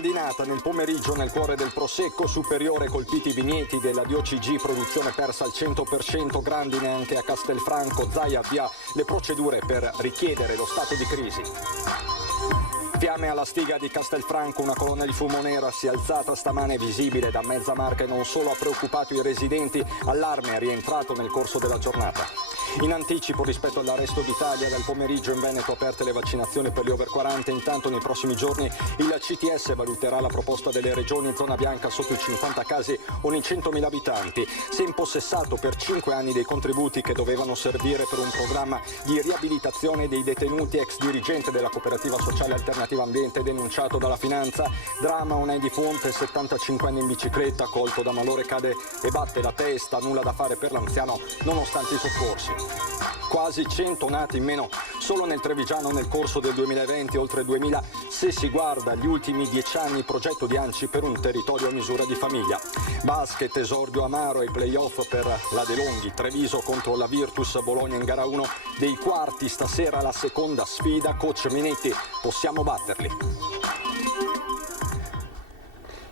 Grandinata nel pomeriggio nel cuore del Prosecco Superiore, colpiti i vigneti della DOCG, produzione persa al 100%, grandine anche a Castelfranco. Zaia avvia le procedure per richiedere lo stato di crisi. Fiamme alla Stiga di Castelfranco, una colonna di fumo nera si è alzata stamane, visibile da mezza Marca, e non solo ha preoccupato i residenti, allarme è rientrato nel corso della giornata. In anticipo rispetto all'arresto d'Italia, dal pomeriggio in Veneto aperte le vaccinazioni per gli over 40, intanto nei prossimi giorni il CTS valuterà la proposta delle regioni in zona bianca sotto i 50 casi ogni 100.000 abitanti. Si è impossessato per 5 anni dei contributi che dovevano servire per un programma di riabilitazione dei detenuti. Ex dirigente della cooperativa sociale Alternativa Ambiente denunciato dalla finanza. Dramma, un Eddie Fonte, 75 anni in bicicletta, colto da malore, cade e batte la testa, nulla da fare per l'anziano nonostante i soccorsi. Quasi 100 nati in meno solo nel Trevigiano nel corso del 2020, oltre 2000 se si guarda gli ultimi 10 anni, progetto di ANCI per un territorio a misura di famiglia. Basket, esordio amaro ai playoff per la De Longhi, Treviso contro la Virtus Bologna in gara 1 dei quarti, stasera la seconda sfida. Coach Minetti, possiamo batterli?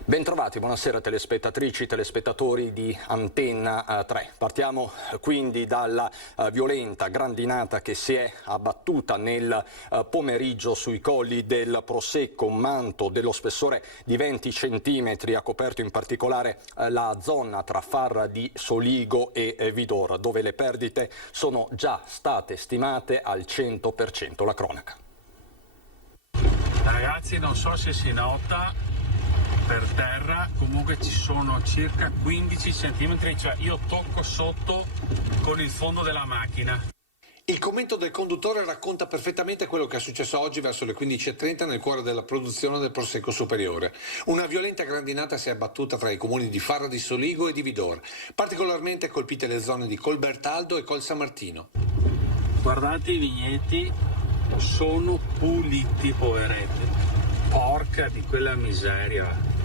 Bentrovati, buonasera telespettatrici, telespettatori di Antenna 3. Partiamo quindi dalla violenta grandinata che si è abbattuta nel pomeriggio sui colli del Prosecco. Un manto dello spessore di 20 centimetri ha coperto in particolare la zona tra Farra di Soligo e Vidor, dove le perdite sono già state stimate al 100%. La cronaca. Ragazzi, non so se si nota per terra, comunque ci sono circa 15 centimetri, cioè io tocco sotto con il fondo della macchina. Il commento del conduttore racconta perfettamente quello che è successo oggi verso le 15:30 nel cuore della produzione del Prosecco Superiore. Una violenta grandinata si è abbattuta tra i comuni di Farra di Soligo e di Vidor, particolarmente colpite le zone di Colbertaldo e Col San Martino. Guardate i vigneti, sono puliti, poveretti. Porca di quella miseria.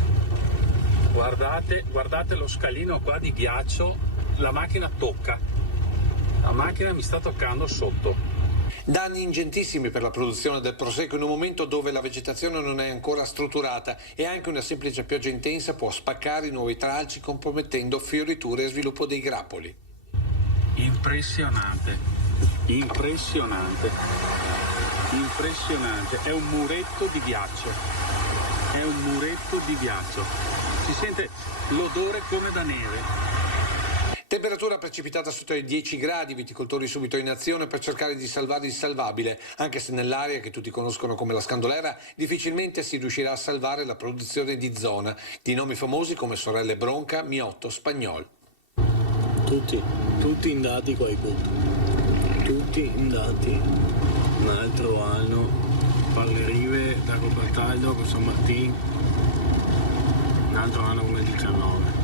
Guardate lo scalino qua di ghiaccio, la macchina tocca. La macchina mi sta toccando sotto. Danni ingentissimi per la produzione del Prosecco in un momento dove la vegetazione non è ancora strutturata e anche una semplice pioggia intensa può spaccare i nuovi tralci, compromettendo fioriture e sviluppo dei grappoli. Impressionante, impressionante, impressionante. È un muretto di ghiaccio, è un muretto di ghiaccio. Si sente l'odore come da neve. Temperatura precipitata sotto i 10 gradi, i viticoltori subito in azione per cercare di salvare il salvabile, anche se nell'area che tutti conoscono come la Scandolera difficilmente si riuscirà a salvare la produzione di zona, di nomi famosi come Sorelle Bronca, Miotto, Spagnol. Tutti indati qua ai punti, tutti indati. Un altro anno, Palmerive, da Copertaldo, con San Martino, un altro anno come il 19.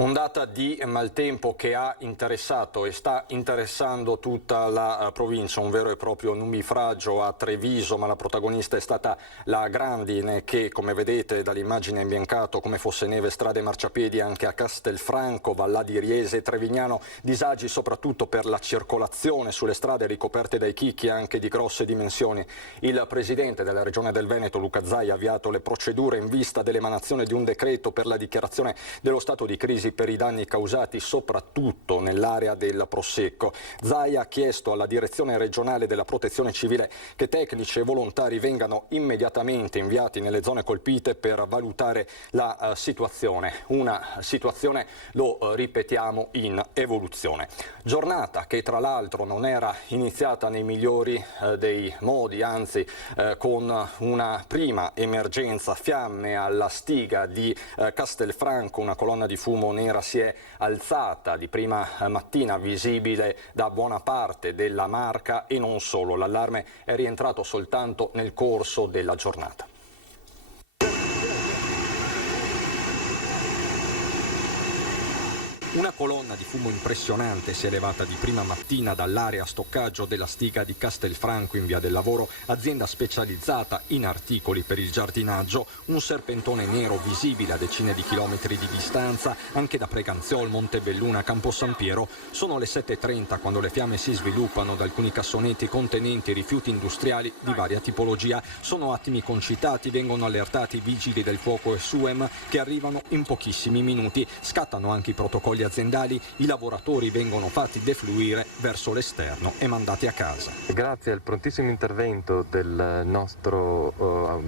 Ondata di maltempo che ha interessato e sta interessando tutta la provincia, un vero e proprio nubifragio a Treviso, ma la protagonista è stata la grandine che, come vedete dall'immagine, ha imbiancato come fosse neve strade e marciapiedi anche a Castelfranco, Vallà di Riese e Trevignano. Disagi soprattutto per la circolazione sulle strade ricoperte dai chicchi anche di grosse dimensioni. Il presidente della Regione del Veneto, Luca Zaia, ha avviato le procedure in vista dell'emanazione di un decreto per la dichiarazione dello stato di crisi per i danni causati soprattutto nell'area del Prosecco. Zaia ha chiesto alla direzione regionale della protezione civile che tecnici e volontari vengano immediatamente inviati nelle zone colpite per valutare la situazione. Una situazione, lo ripetiamo, in evoluzione. Giornata che tra l'altro non era iniziata nei migliori dei modi, anzi con una prima emergenza, fiamme alla Stiga di Castelfranco, una colonna di fumo nera si è alzata di prima mattina, visibile da buona parte della Marca e non solo. L'allarme è rientrato soltanto nel corso della giornata. Una colonna di fumo impressionante si è elevata di prima mattina dall'area stoccaggio della stiga di Castelfranco in Via del Lavoro, azienda specializzata in articoli per il giardinaggio. Un serpentone nero visibile a decine di chilometri di distanza anche da Preganziol, Montebelluna, Campo San Piero. Sono le 7:30 quando le fiamme si sviluppano da alcuni cassonetti contenenti rifiuti industriali di varia tipologia. Sono attimi concitati, vengono allertati i vigili del fuoco e SUEM che arrivano in pochissimi minuti. Scattano anche i protocolli aziendali, i lavoratori vengono fatti defluire verso l'esterno e mandati a casa. Grazie al prontissimo intervento del nostro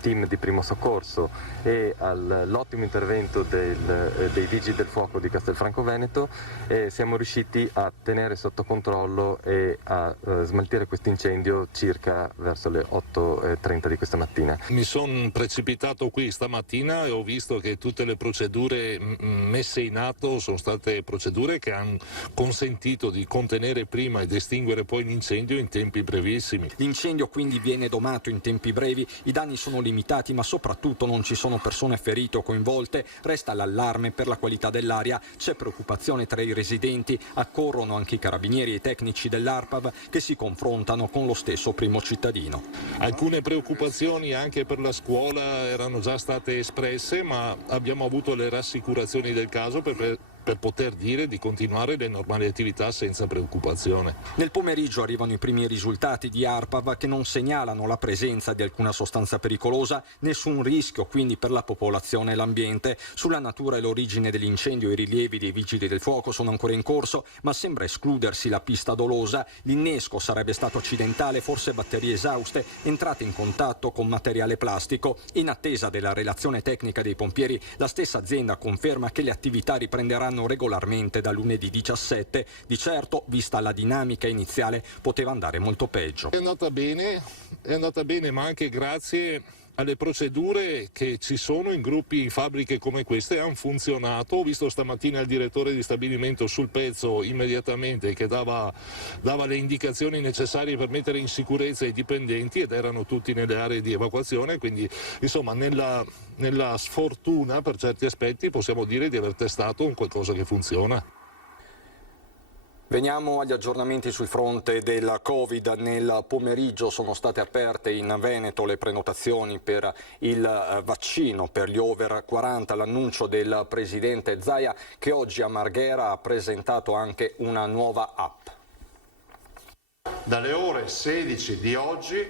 team di primo soccorso e all'ottimo intervento dei vigili del fuoco di Castelfranco Veneto siamo riusciti a tenere sotto controllo e a smaltire questo incendio circa verso le 8:30 di questa mattina. Mi sono precipitato qui stamattina e ho visto che tutte le procedure messe in atto sono state procedure che hanno consentito di contenere prima ed estinguere poi l'incendio in tempi brevissimi. L'incendio quindi viene domato in tempi brevi, i danni sono limitati ma soprattutto non ci sono persone ferite o coinvolte, resta l'allarme per la qualità dell'aria, c'è preoccupazione tra i residenti, accorrono anche i carabinieri e i tecnici dell'ARPAV che si confrontano con lo stesso primo cittadino. Alcune preoccupazioni anche per la scuola erano già state espresse, ma abbiamo avuto le rassicurazioni del caso per poter dire di continuare le normali attività senza preoccupazione. Nel pomeriggio arrivano i primi risultati di ARPAV che non segnalano la presenza di alcuna sostanza pericolosa, nessun rischio quindi per la popolazione e l'ambiente. Sulla natura e l'origine dell'incendio i rilievi dei vigili del fuoco sono ancora in corso, ma sembra escludersi la pista dolosa. L'innesco sarebbe stato accidentale, forse batterie esauste, entrate in contatto con materiale plastico. In attesa della relazione tecnica dei pompieri, la stessa azienda conferma che le attività riprenderanno regolarmente da lunedì 17. Di certo, vista la dinamica iniziale, poteva andare molto peggio. È andata bene, ma anche grazie alle procedure che ci sono in gruppi, in fabbriche come queste, hanno funzionato. Ho visto stamattina il direttore di stabilimento sul pezzo immediatamente che dava le indicazioni necessarie per mettere in sicurezza i dipendenti ed erano tutti nelle aree di evacuazione, quindi insomma nella sfortuna per certi aspetti possiamo dire di aver testato un qualcosa che funziona. Veniamo agli aggiornamenti sul fronte del Covid. Nel pomeriggio sono state aperte in Veneto le prenotazioni per il vaccino per gli over 40. L'annuncio del presidente Zaia che oggi a Marghera ha presentato anche una nuova app. Dalle ore 16 di oggi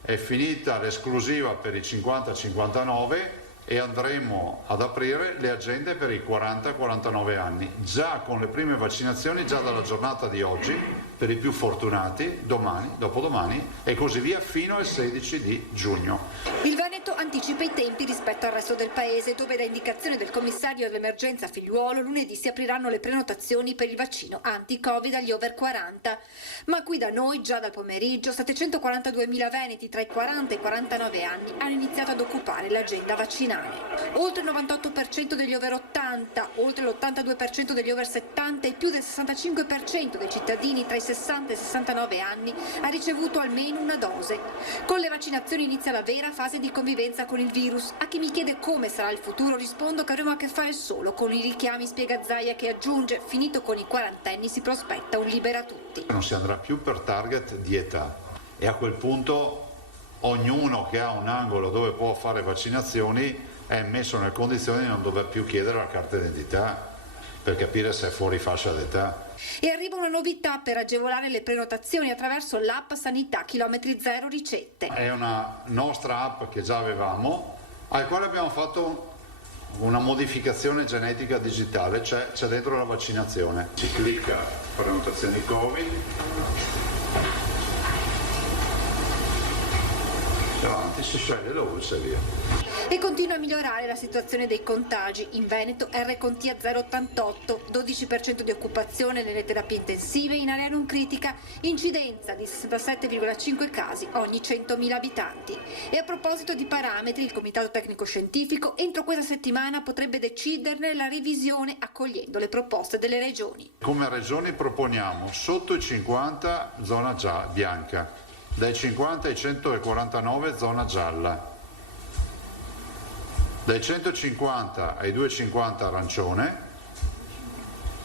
è finita l'esclusiva per i 50-59 e andremo ad aprire le agende per i 40-49 anni, già con le prime vaccinazioni, già dalla giornata di oggi, per i più fortunati, domani, dopodomani e così via fino al 16 di giugno. Il Veneto anticipa i tempi rispetto al resto del paese, dove da indicazione del commissario dell'emergenza Figliuolo lunedì si apriranno le prenotazioni per il vaccino anti-Covid agli over 40. Ma qui da noi già dal pomeriggio 742.000 veneti tra i 40 e i 49 anni hanno iniziato ad occupare l'agenda vaccinale. Oltre il 98% degli over 80, oltre l'82% degli over 70 e più del 65% dei cittadini tra i 60 e i 69 anni ha ricevuto almeno una dose. Con le vaccinazioni inizia la vera fase di convivenza con il virus. A chi mi chiede come sarà il futuro rispondo che avremo a che fare solo con i richiami, spiega Zaia, che aggiunge: finito con i quarantenni si prospetta un libera tutti. Non si andrà più per target di età e a quel punto ognuno che ha un angolo dove può fare vaccinazioni è messo nelle condizioni di non dover più chiedere la carta d'identità per capire se è fuori fascia d'età. E arriva una novità per agevolare le prenotazioni attraverso l'app Sanità Chilometri Zero Ricette. È una nostra app che già avevamo, al quale abbiamo fatto una modificazione genetica digitale, c'è dentro la vaccinazione. Si clicca prenotazioni Covid, davanti si sceglie l'ULS e via. E continua a migliorare la situazione dei contagi. In Veneto RConT a 0,88, 12% di occupazione nelle terapie intensive, in area non critica, incidenza di 67,5 casi ogni 100.000 abitanti. E a proposito di parametri, il Comitato Tecnico Scientifico entro questa settimana potrebbe deciderne la revisione accogliendo le proposte delle regioni. Come regioni proponiamo sotto i 50 zona bianca, dai 50 ai 149 zona gialla, dai 150 ai 250 arancione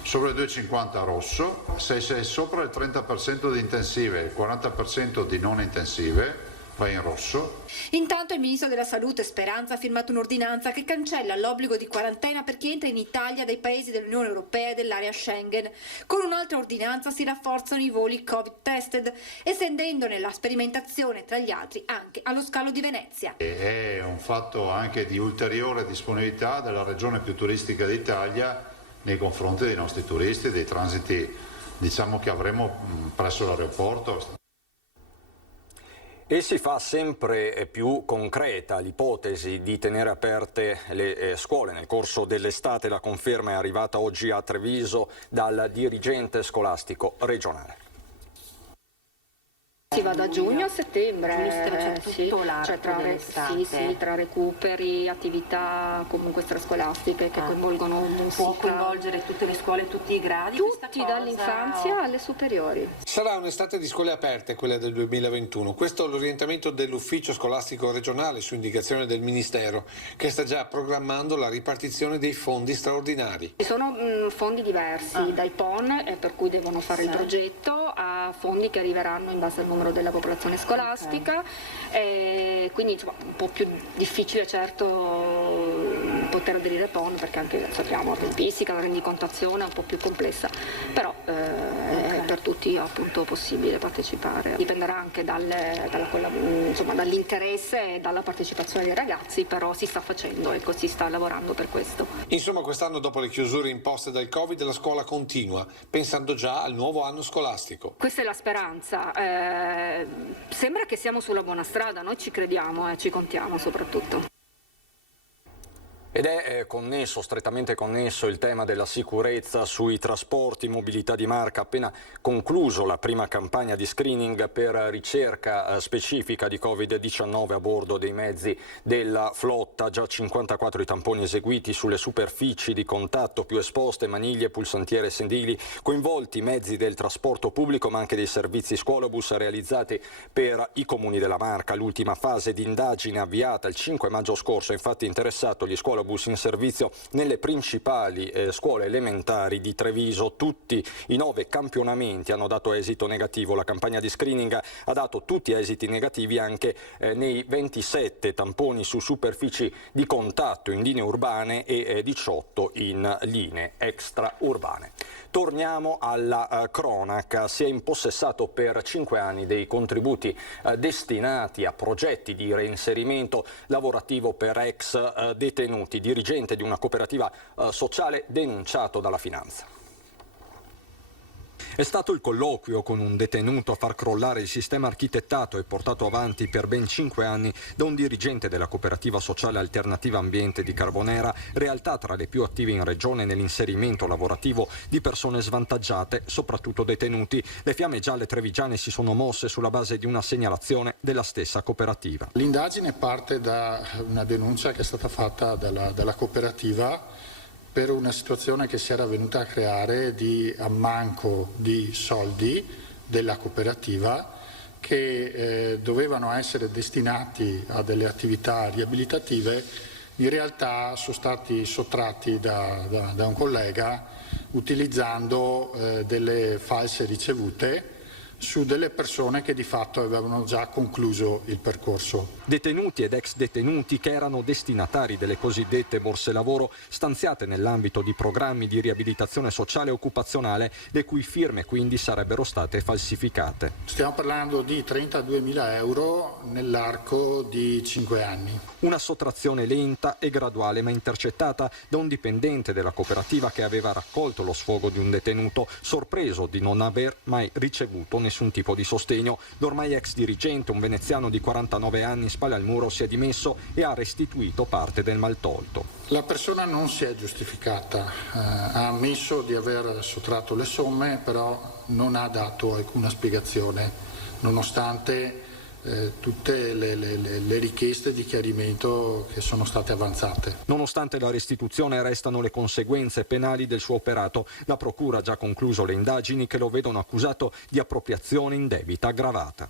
Sopra le 2,50 rosso, se sei sopra il 30% di intensive e il 40% di non intensive va in rosso. Intanto il ministro della Salute Speranza ha firmato un'ordinanza che cancella l'obbligo di quarantena per chi entra in Italia dai paesi dell'Unione Europea e dell'area Schengen. Con un'altra ordinanza si rafforzano i voli Covid tested, estendendone la sperimentazione tra gli altri anche allo scalo di Venezia. È un fatto anche di ulteriore disponibilità della regione più turistica d'Italia nei confronti dei nostri turisti, dei transiti che avremo presso l'aeroporto. E si fa sempre più concreta l'ipotesi di tenere aperte le scuole nel corso dell'estate. La conferma è arrivata oggi a Treviso dal dirigente scolastico regionale. Si va da giugno a settembre, tra recuperi, attività comunque extrascolastiche che coinvolgono musica. Può coinvolgere tutte le scuole, tutti i gradi? Tutti, dall'infanzia alle superiori. Sarà un'estate di scuole aperte quella del 2021. Questo è l'orientamento dell'ufficio scolastico regionale su indicazione del Ministero, che sta già programmando la ripartizione dei fondi straordinari. Ci sono fondi diversi, dai PON, per cui devono fare il progetto, a fondi che arriveranno in base al numero della popolazione scolastica, quindi insomma, un po' più difficile certo poter aderire PON, perché anche sappiamo la tempistica, la rendicontazione è un po' più complessa, però è per tutti appunto possibile partecipare. Dipenderà anche dall'interesse e dalla partecipazione dei ragazzi, però si sta facendo, si sta lavorando per questo. Insomma, quest'anno, dopo le chiusure imposte dal Covid, la scuola continua, pensando già al nuovo anno scolastico. Questa è la speranza. Sembra che siamo sulla buona strada, noi ci crediamo e ci contiamo soprattutto. Ed è strettamente connesso il tema della sicurezza sui trasporti. Mobilità di Marca ha appena concluso la prima campagna di screening per ricerca specifica di Covid-19 a bordo dei mezzi della flotta. Già 54 i tamponi eseguiti sulle superfici di contatto più esposte, maniglie, pulsantiere, sedili, coinvolti mezzi del trasporto pubblico ma anche dei servizi scuolabus realizzati per i comuni della Marca. L'ultima fase di indagine avviata il 5 maggio scorso ha infatti interessato gli scuolabus in servizio nelle principali scuole elementari di Treviso. Tutti i 9 campionamenti hanno dato esito negativo. La campagna di screening ha dato tutti esiti negativi anche nei 27 tamponi su superfici di contatto in linee urbane e 18 in linee extraurbane. Torniamo alla cronaca. Si è impossessato per 5 anni dei contributi destinati a progetti di reinserimento lavorativo per ex detenuti. Dirigente di una cooperativa sociale denunciato dalla Finanza. È stato il colloquio con un detenuto a far crollare il sistema architettato e portato avanti per ben 5 anni da un dirigente della cooperativa sociale Alternativa Ambiente di Carbonera, realtà tra le più attive in regione nell'inserimento lavorativo di persone svantaggiate, soprattutto detenuti. Le fiamme gialle trevigiane si sono mosse sulla base di una segnalazione della stessa cooperativa. L'indagine parte da una denuncia che è stata fatta dalla cooperativa per una situazione che si era venuta a creare di ammanco di soldi della cooperativa che dovevano essere destinati a delle attività riabilitative, in realtà sono stati sottratti da un collega utilizzando delle false ricevute su delle persone che di fatto avevano già concluso il percorso. Detenuti ed ex detenuti che erano destinatari delle cosiddette borse lavoro stanziate nell'ambito di programmi di riabilitazione sociale e occupazionale, le cui firme quindi sarebbero state falsificate. Stiamo parlando di 32.000 euro nell'arco di 5 anni. Una sottrazione lenta e graduale ma intercettata da un dipendente della cooperativa che aveva raccolto lo sfogo di un detenuto, sorpreso di non aver mai ricevuto nessun tipo di sostegno. L'ormai ex dirigente, un veneziano di 49 anni, spalle al muro, si è dimesso e ha restituito parte del maltolto. La persona non si è giustificata, ha ammesso di aver sottratto le somme, però non ha dato alcuna spiegazione, nonostante tutte le richieste di chiarimento che sono state avanzate. Nonostante la restituzione restano le conseguenze penali del suo operato. La procura ha già concluso le indagini che lo vedono accusato di appropriazione indebita aggravata.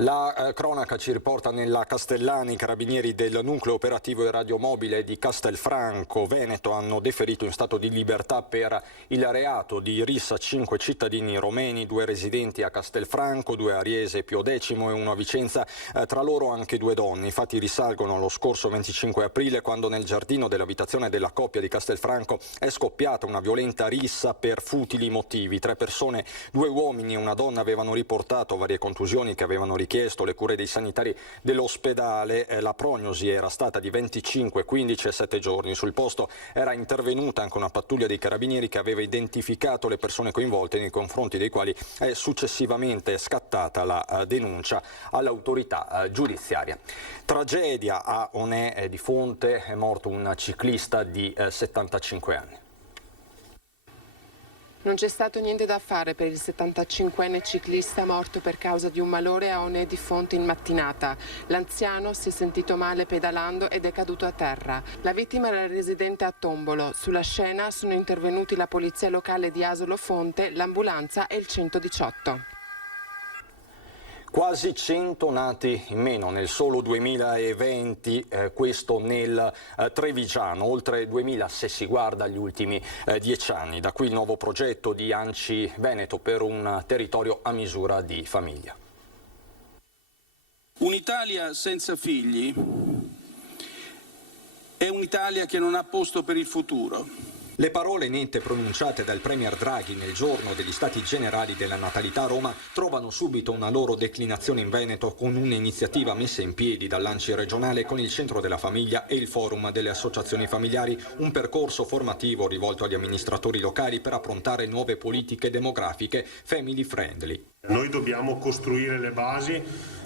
La cronaca ci riporta nella Castellani. I carabinieri del nucleo operativo e radiomobile di Castelfranco Veneto hanno deferito in stato di libertà per il reato di rissa 5 cittadini romeni, 2 residenti a Castelfranco, 2 a Riese Pio X e 1 a Vicenza, tra loro anche 2 donne. I fatti risalgono allo scorso 25 aprile, quando nel giardino dell'abitazione della coppia di Castelfranco è scoppiata una violenta rissa per futili motivi. 3 persone, 2 uomini e una donna, avevano riportato varie contusioni che avevano richiesto le cure dei sanitari dell'ospedale. La prognosi era stata di 25, 15 e 7 giorni. Sul posto era intervenuta anche una pattuglia dei carabinieri che aveva identificato le persone coinvolte, nei confronti dei quali è successivamente scattata la denuncia all'autorità giudiziaria. Tragedia a Onè di Fonte, è morto un ciclista di 75 anni. Non c'è stato niente da fare per il 75enne ciclista morto per causa di un malore a Onè di Fonte in mattinata. L'anziano si è sentito male pedalando ed è caduto a terra. La vittima era residente a Tombolo. Sulla scena sono intervenuti la polizia locale di Asolo Fonte, l'ambulanza e il 118. Quasi 100 nati in meno nel solo 2020, questo nel Trevigiano, oltre 2000 se si guarda agli ultimi 10 anni. Da qui il nuovo progetto di ANCI Veneto per un territorio a misura di famiglia. Un'Italia senza figli è un'Italia che non ha posto per il futuro. Le parole nette pronunciate dal Premier Draghi nel giorno degli Stati Generali della Natalità a Roma trovano subito una loro declinazione in Veneto, con un'iniziativa messa in piedi dall'ANCI regionale con il Centro della Famiglia e il Forum delle Associazioni Familiari, un percorso formativo rivolto agli amministratori locali per approntare nuove politiche demografiche family friendly. Noi dobbiamo costruire le basi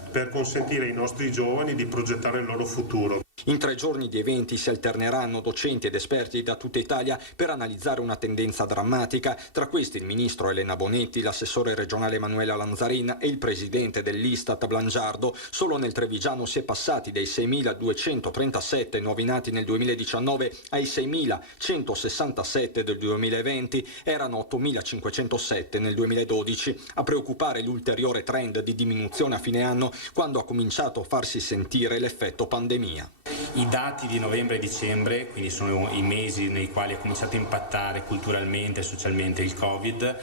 per consentire ai nostri giovani di progettare il loro futuro. In 3 giorni di eventi si alterneranno docenti ed esperti da tutta Italia per analizzare una tendenza drammatica, tra questi il ministro Elena Bonetti, l'assessore regionale Emanuela Lanzarin e il presidente dell'Istat Blangiardo. Solo nel Trevigiano si è passati dai 6.237 nuovi nati nel 2019 ai 6.167 del 2020, erano 8.507 nel 2012. A preoccupare l'ulteriore trend di diminuzione a fine anno, quando ha cominciato a farsi sentire l'effetto pandemia. I dati di novembre e dicembre, quindi sono i mesi nei quali ha cominciato a impattare culturalmente e socialmente il Covid,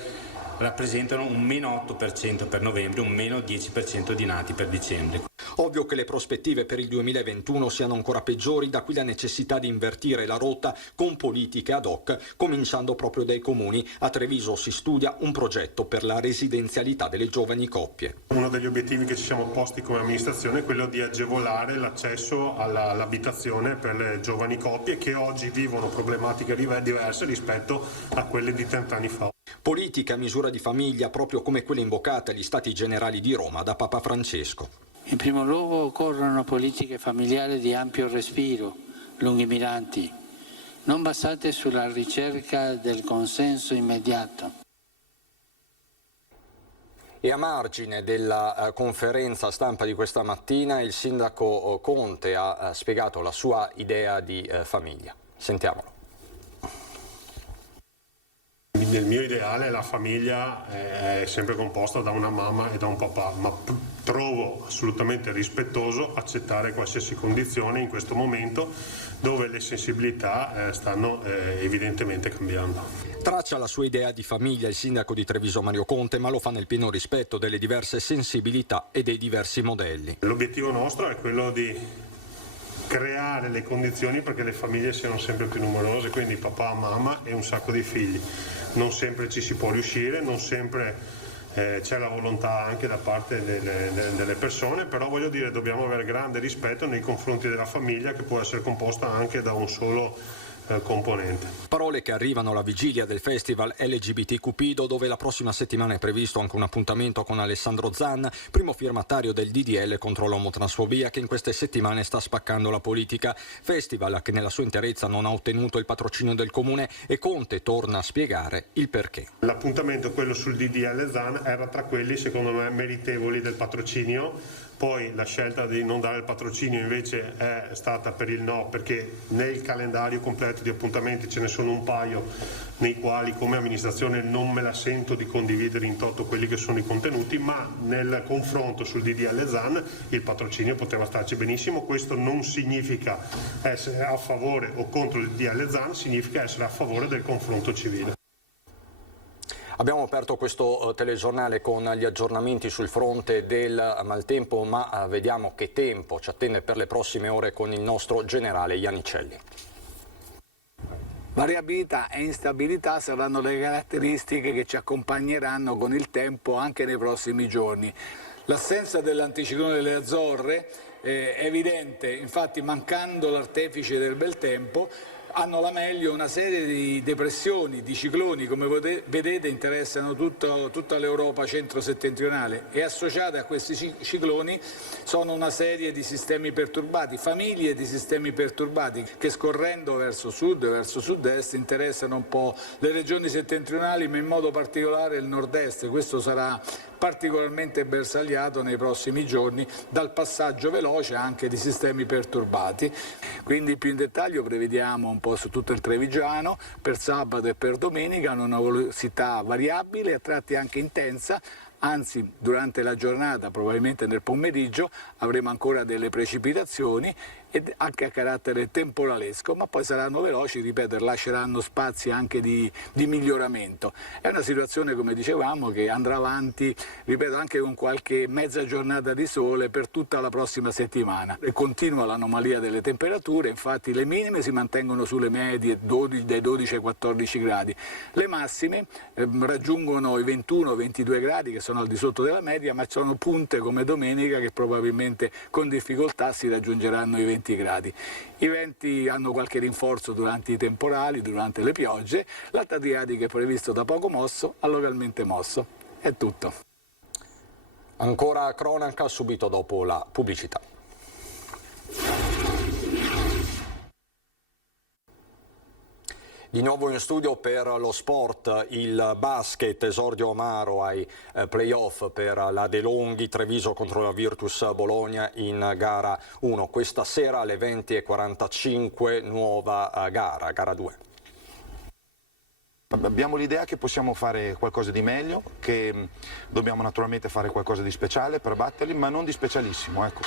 rappresentano un meno 8% per novembre, un meno 10% di nati per dicembre. Ovvio che le prospettive per il 2021 siano ancora peggiori, da qui la necessità di invertire la rotta con politiche ad hoc, cominciando proprio dai comuni. A Treviso si studia un progetto per la residenzialità delle giovani coppie. Uno degli obiettivi che ci siamo posti come amministrazione è quello di agevolare l'accesso all'abitazione per le giovani coppie che oggi vivono problematiche diverse rispetto a quelle di 30 anni fa. Politica a misura di famiglia, proprio come quelle invocate agli Stati Generali di Roma da Papa Francesco. In primo luogo occorrono politiche familiari di ampio respiro, lungimiranti, non basate sulla ricerca del consenso immediato. E a margine della conferenza stampa di questa mattina, il sindaco Conte ha spiegato la sua idea di famiglia. Sentiamolo. Nel mio ideale la famiglia è sempre composta da una mamma e da un papà, ma trovo assolutamente rispettoso accettare qualsiasi condizione in questo momento dove le sensibilità stanno evidentemente cambiando. Traccia la sua idea di famiglia il sindaco di Treviso Mario Conte, ma lo fa nel pieno rispetto delle diverse sensibilità e dei diversi modelli. L'obiettivo nostro è quello di creare le condizioni perché le famiglie siano sempre più numerose, quindi papà, mamma e un sacco di figli. Non sempre ci si può riuscire, non sempre c'è la volontà anche da parte delle persone, però voglio dire, dobbiamo avere grande rispetto nei confronti della famiglia, che può essere composta anche da un solo componente. Parole che arrivano alla vigilia del festival LGBT Cupido, dove la prossima settimana è previsto anche un appuntamento con Alessandro Zan, primo firmatario del DDL contro l'omotransfobia, che in queste settimane sta spaccando la politica. Festival che nella sua interezza non ha ottenuto il patrocinio del comune, e Conte torna a spiegare il perché. L'appuntamento, quello sul DDL Zan, era tra quelli secondo me meritevoli del patrocinio, Poi la scelta di non dare il patrocinio invece è stata per il no, perché nel calendario completo di appuntamenti ce ne sono un paio nei quali come amministrazione non me la sento di condividere in toto quelli che sono i contenuti, ma nel confronto sul DDL ZAN il patrocinio poteva starci benissimo. Questo non significa essere a favore o contro il DDL ZAN, significa essere a favore del confronto civile. Abbiamo aperto questo telegiornale con gli aggiornamenti sul fronte del maltempo, ma vediamo che tempo ci attende per le prossime ore con il nostro generale Iannicelli. Variabilità e instabilità saranno le caratteristiche che ci accompagneranno con il tempo anche nei prossimi giorni. L'assenza dell'anticiclone delle Azzorre è evidente, infatti mancando l'artefice del bel tempo hanno la meglio una serie di depressioni, di cicloni, come vedete interessano tutta l'Europa centro-settentrionale, e associate a questi cicloni sono una serie di sistemi perturbati, famiglie di sistemi perturbati che scorrendo verso sud e verso sud-est interessano un po' le regioni settentrionali, ma in modo particolare il nord-est. Questo sarà particolarmente bersagliato nei prossimi giorni dal passaggio veloce anche di sistemi perturbati. Quindi più in dettaglio prevediamo un po' su tutto il Trevigiano per sabato e per domenica una nuvolosità variabile, a tratti anche intensa. Anzi, durante la giornata, probabilmente nel pomeriggio, avremo ancora delle precipitazioni ed anche a carattere temporalesco, ma poi saranno veloci, ripeto, lasceranno spazi anche di miglioramento. È una situazione, come dicevamo, che andrà avanti, ripeto, anche con qualche mezza giornata di sole per tutta la prossima settimana. E continua l'anomalia delle temperature, infatti le minime si mantengono sulle medie dai 12 ai 14 gradi. Le massime raggiungono i 21-22 gradi, che sono al di sotto della media, ma ci sono punte come domenica che probabilmente con difficoltà si raggiungeranno i 20 gradi. I venti hanno qualche rinforzo durante i temporali, durante le piogge. L'alta Adriatica è previsto da poco mosso a localmente mosso. È tutto. Ancora cronaca subito dopo la pubblicità. Di nuovo in studio per lo sport, il basket, esordio amaro ai playoff per la De Longhi, Treviso contro la Virtus Bologna in gara 1. Questa sera alle 20:45 nuova gara 2. Abbiamo l'idea che possiamo fare qualcosa di meglio, che dobbiamo naturalmente fare qualcosa di speciale per batterli, ma non di specialissimo, ecco.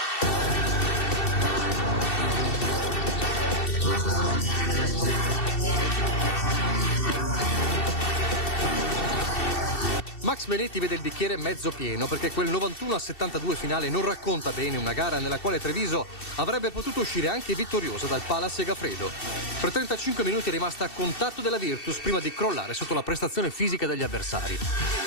Max Meletti vede il bicchiere mezzo pieno perché quel 91-72 finale non racconta bene una gara nella quale Treviso avrebbe potuto uscire anche vittoriosa dal Pala Segafredo. Per 35 minuti è rimasta a contatto della Virtus prima di crollare sotto la prestazione fisica degli avversari.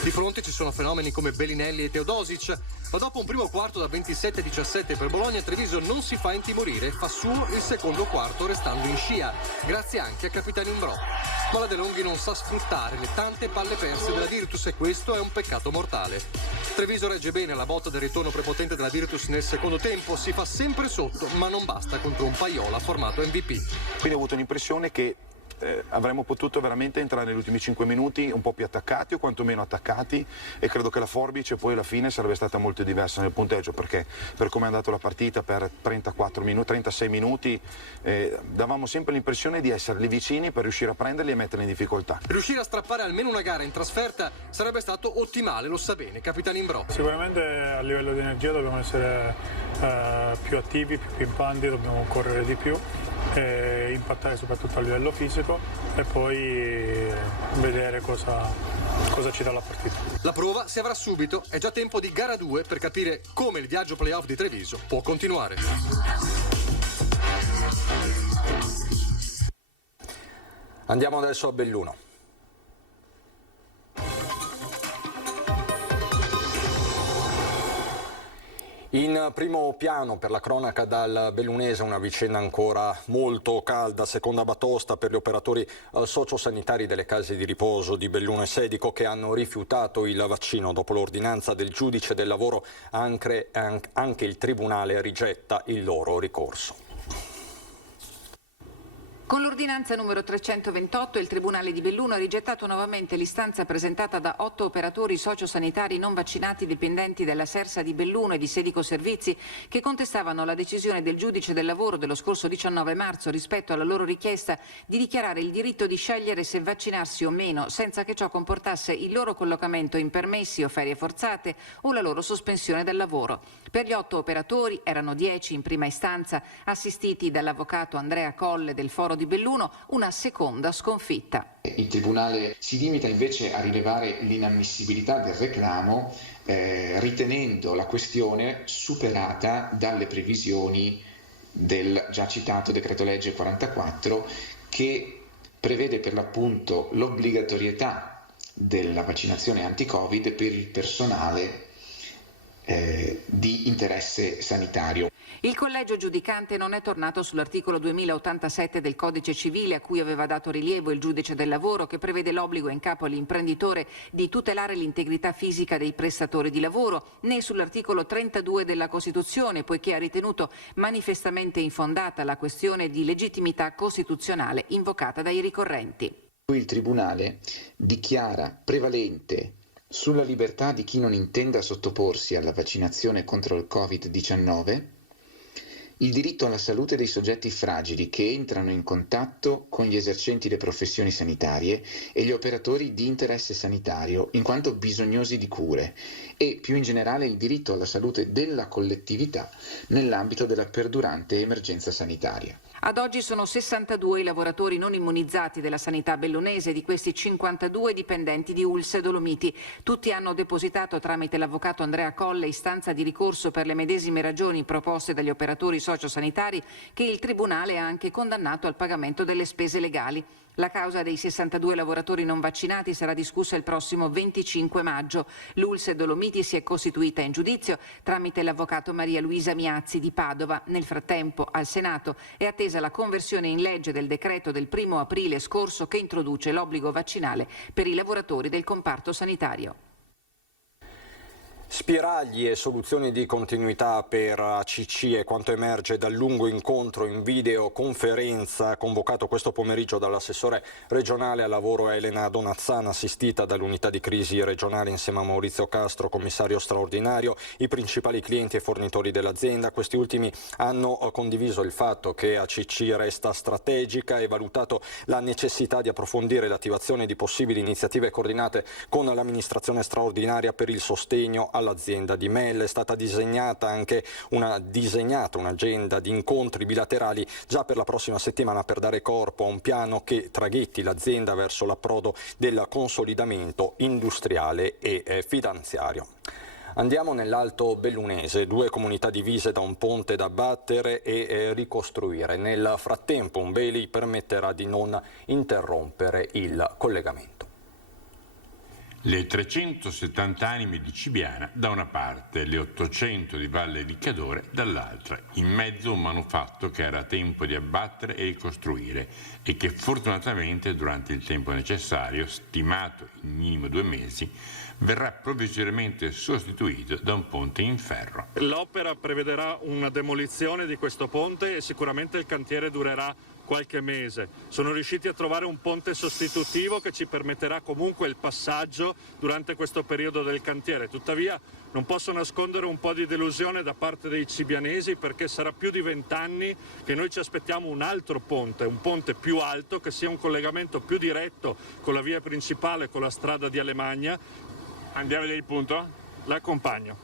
Di fronte ci sono fenomeni come Bellinelli e Teodosic, ma dopo un primo quarto da 27-17 per Bologna, Treviso non si fa intimorire e fa suo il secondo quarto restando in scia, grazie anche a Capitano Imbrò. Ma la De Longhi non sa sfruttare le tante palle perse della Virtus e questo è un peccato mortale. Treviso regge bene la botta del ritorno prepotente della Virtus nel secondo tempo, si fa sempre sotto, ma non basta contro un Paiola formato MVP. Quindi ho avuto l'impressione che avremmo potuto veramente entrare negli ultimi 5 minuti un po' più attaccati o quantomeno attaccati, e credo che la forbice poi alla fine sarebbe stata molto diversa nel punteggio, perché per come è andata la partita per 36 minuti davamo sempre l'impressione di essere lì vicini per riuscire a prenderli e metterli in difficoltà. Riuscire a strappare almeno una gara in trasferta sarebbe stato ottimale, lo sa bene Capitano Imbrò. Sicuramente a livello di energia dobbiamo essere più attivi, più pimpanti, dobbiamo correre di più, impattare soprattutto a livello fisico e poi vedere cosa ci dà la partita. La prova si avrà subito, è già tempo di gara 2 per capire come il viaggio playoff di Treviso può continuare. Andiamo adesso a Belluno. In primo piano per la cronaca dal bellunese una vicenda ancora molto calda, seconda batosta per gli operatori sociosanitari delle case di riposo di Belluno e Sedico che hanno rifiutato il vaccino dopo l'ordinanza del giudice del lavoro. Anche il tribunale rigetta il loro ricorso. Con l'ordinanza numero 328 il Tribunale di Belluno ha rigettato nuovamente l'istanza presentata da 8 operatori sociosanitari non vaccinati dipendenti della Sersa di Belluno e di Sedico Servizi che contestavano la decisione del giudice del lavoro dello scorso 19 marzo rispetto alla loro richiesta di dichiarare il diritto di scegliere se vaccinarsi o meno senza che ciò comportasse il loro collocamento in permessi o ferie forzate o la loro sospensione dal lavoro. Per gli 8 operatori, erano 10 in prima istanza, assistiti dall'avvocato Andrea Colle del Foro di Belluno, una seconda sconfitta. Il Tribunale si limita invece a rilevare l'inammissibilità del reclamo, ritenendo la questione superata dalle previsioni del già citato decreto legge 44, che prevede per l'appunto l'obbligatorietà della vaccinazione anti-Covid per il personale di interesse sanitario. Il collegio giudicante non è tornato sull'articolo 2087 del Codice Civile a cui aveva dato rilievo il giudice del lavoro, che prevede l'obbligo in capo all'imprenditore di tutelare l'integrità fisica dei prestatori di lavoro, né sull'articolo 32 della Costituzione, poiché ha ritenuto manifestamente infondata la questione di legittimità costituzionale invocata dai ricorrenti. Il Tribunale dichiara prevalente sulla libertà di chi non intenda sottoporsi alla vaccinazione contro il Covid-19 il diritto alla salute dei soggetti fragili che entrano in contatto con gli esercenti le professioni sanitarie e gli operatori di interesse sanitario in quanto bisognosi di cure e più in generale il diritto alla salute della collettività nell'ambito della perdurante emergenza sanitaria. Ad oggi sono 62 i lavoratori non immunizzati della sanità bellunese, di questi 52 dipendenti di ULSS Dolomiti. Tutti hanno depositato tramite l'avvocato Andrea Colle istanza di ricorso per le medesime ragioni proposte dagli operatori sociosanitari che il Tribunale ha anche condannato al pagamento delle spese legali. La causa dei 62 lavoratori non vaccinati sarà discussa il prossimo 25 maggio. L'ULSS Dolomiti si è costituita in giudizio tramite l'avvocato Maria Luisa Miazzi di Padova. Nel frattempo, al Senato è attesa la conversione in legge del decreto del 1° aprile scorso che introduce l'obbligo vaccinale per i lavoratori del comparto sanitario. Spiragli e soluzioni di continuità per ACC è quanto emerge dal lungo incontro in videoconferenza convocato questo pomeriggio dall'assessore regionale al lavoro Elena Donazzana, assistita dall'unità di crisi regionale insieme a Maurizio Castro, commissario straordinario, i principali clienti e fornitori dell'azienda. Questi ultimi hanno condiviso il fatto che ACC resta strategica e valutato la necessità di approfondire l'attivazione di possibili iniziative coordinate con l'amministrazione straordinaria per il sostegno all'azienda di Mel. È stata disegnata anche un'agenda di incontri bilaterali già per la prossima settimana per dare corpo a un piano che traghetti l'azienda verso l'approdo del consolidamento industriale e finanziario. Andiamo nell'Alto Bellunese, 2 comunità divise da un ponte da abbattere e ricostruire. Nel frattempo un Bailey permetterà di non interrompere il collegamento. Le 370 anime di Cibiana da una parte, le 800 di Valle di Cadore dall'altra, in mezzo un manufatto che era a tempo di abbattere e ricostruire e che fortunatamente durante il tempo necessario, stimato in minimo 2 mesi, verrà provvisoriamente sostituito da un ponte in ferro. L'opera prevederà una demolizione di questo ponte e sicuramente il cantiere durerà qualche mese. Sono riusciti a trovare un ponte sostitutivo che ci permetterà comunque il passaggio durante questo periodo del cantiere. Tuttavia non posso nascondere un po' di delusione da parte dei cibianesi, perché sarà più di 20 anni che noi ci aspettiamo un altro ponte, un ponte più alto, che sia un collegamento più diretto con la via principale, con la strada di Alemagna. Andiamo a vedere il punto? L'accompagno.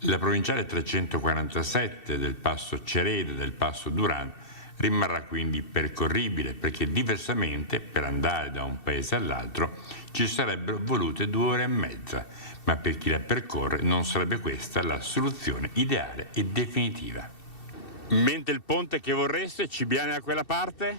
La provinciale 347 del passo Cereda e del passo Duran rimarrà quindi percorribile, perché diversamente per andare da un paese all'altro ci sarebbero volute 2 ore e mezza, ma per chi la percorre non sarebbe questa la soluzione ideale e definitiva. Mentre il ponte che vorreste, Cibiana da quella parte?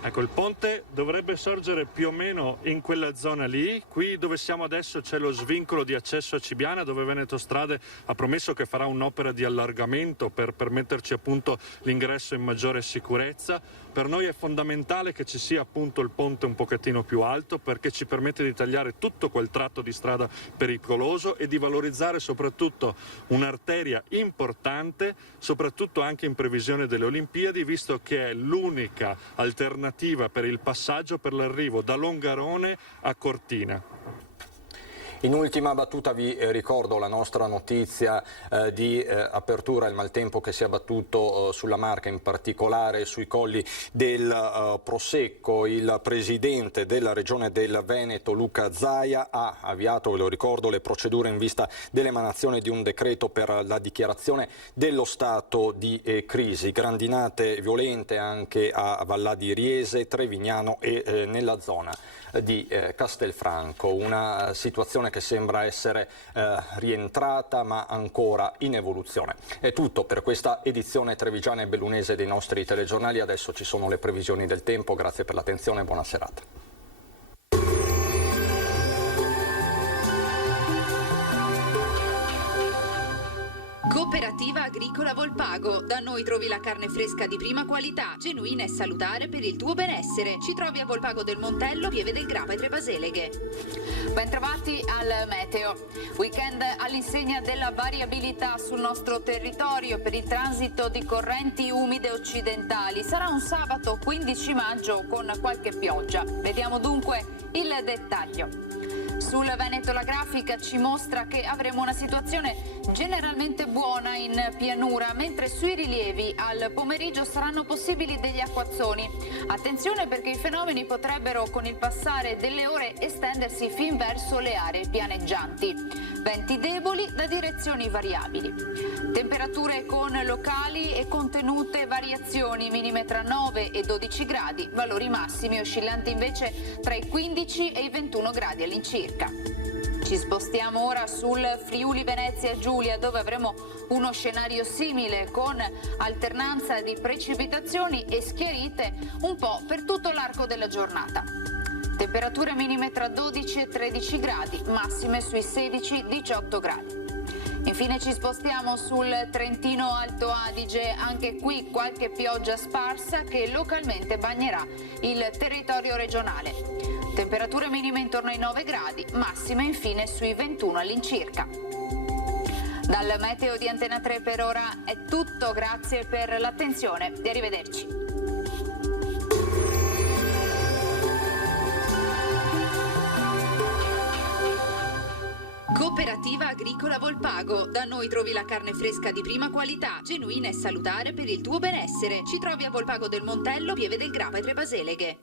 Ecco, il ponte dovrebbe sorgere più o meno in quella zona lì. Qui dove siamo adesso c'è lo svincolo di accesso a Cibiana, dove Veneto Strade ha promesso che farà un'opera di allargamento per permetterci appunto l'ingresso in maggiore sicurezza. Per noi è fondamentale che ci sia appunto il ponte un pochettino più alto, perché ci permette di tagliare tutto quel tratto di strada pericoloso e di valorizzare soprattutto un'arteria importante, soprattutto anche in previsione delle Olimpiadi, visto che è l'unica alternativa per il passaggio per l'arrivo da Longarone a Cortina. In ultima battuta vi ricordo la nostra notizia di apertura, il maltempo che si è abbattuto sulla Marca, in particolare sui colli del Prosecco. Il presidente della regione del Veneto, Luca Zaia, ha avviato, ve lo ricordo, le procedure in vista dell'emanazione di un decreto per la dichiarazione dello stato di crisi. Grandinate violente anche a Vallà di Riese, Trevignano e nella zona di Castelfranco. Una situazione che sembra essere rientrata ma ancora in evoluzione. È tutto per questa edizione trevigiana e bellunese dei nostri telegiornali. Adesso ci sono le previsioni del tempo. Grazie per l'attenzione e buona serata. Cooperativa Agricola Volpago. Da noi trovi la carne fresca di prima qualità, genuina e salutare per il tuo benessere. Ci trovi a Volpago del Montello, Pieve del Grappa e Tre Baseleghe. Bentrovati al meteo. Weekend all'insegna della variabilità sul nostro territorio per il transito di correnti umide occidentali. Sarà un sabato 15 maggio con qualche pioggia. Vediamo dunque il dettaglio. Sul Veneto la grafica ci mostra che avremo una situazione generalmente buona in pianura, mentre sui rilievi al pomeriggio saranno possibili degli acquazzoni. Attenzione, perché i fenomeni potrebbero con il passare delle ore estendersi fin verso le aree pianeggianti. Venti deboli da direzioni variabili. Temperature con locali e contenute variazioni, minime tra 9 e 12 gradi, valori massimi oscillanti invece tra i 15 e i 21 gradi all'incirca. Ci spostiamo ora sul Friuli Venezia Giulia, dove avremo uno scenario simile con alternanza di precipitazioni e schiarite un po' per tutto l'arco della giornata. Temperature minime tra 12 e 13 gradi, massime sui 16-18 gradi. Infine ci spostiamo sul Trentino Alto Adige, anche qui qualche pioggia sparsa che localmente bagnerà il territorio regionale. Temperature minime intorno ai 9 gradi, massime infine sui 21 all'incirca. Dal meteo di Antena 3 per ora è tutto, grazie per l'attenzione e arrivederci. Cooperativa Agricola Volpago. Da noi trovi la carne fresca di prima qualità, genuina e salutare per il tuo benessere. Ci trovi a Volpago del Montello, Pieve del Grappa e Tre Baseleghe.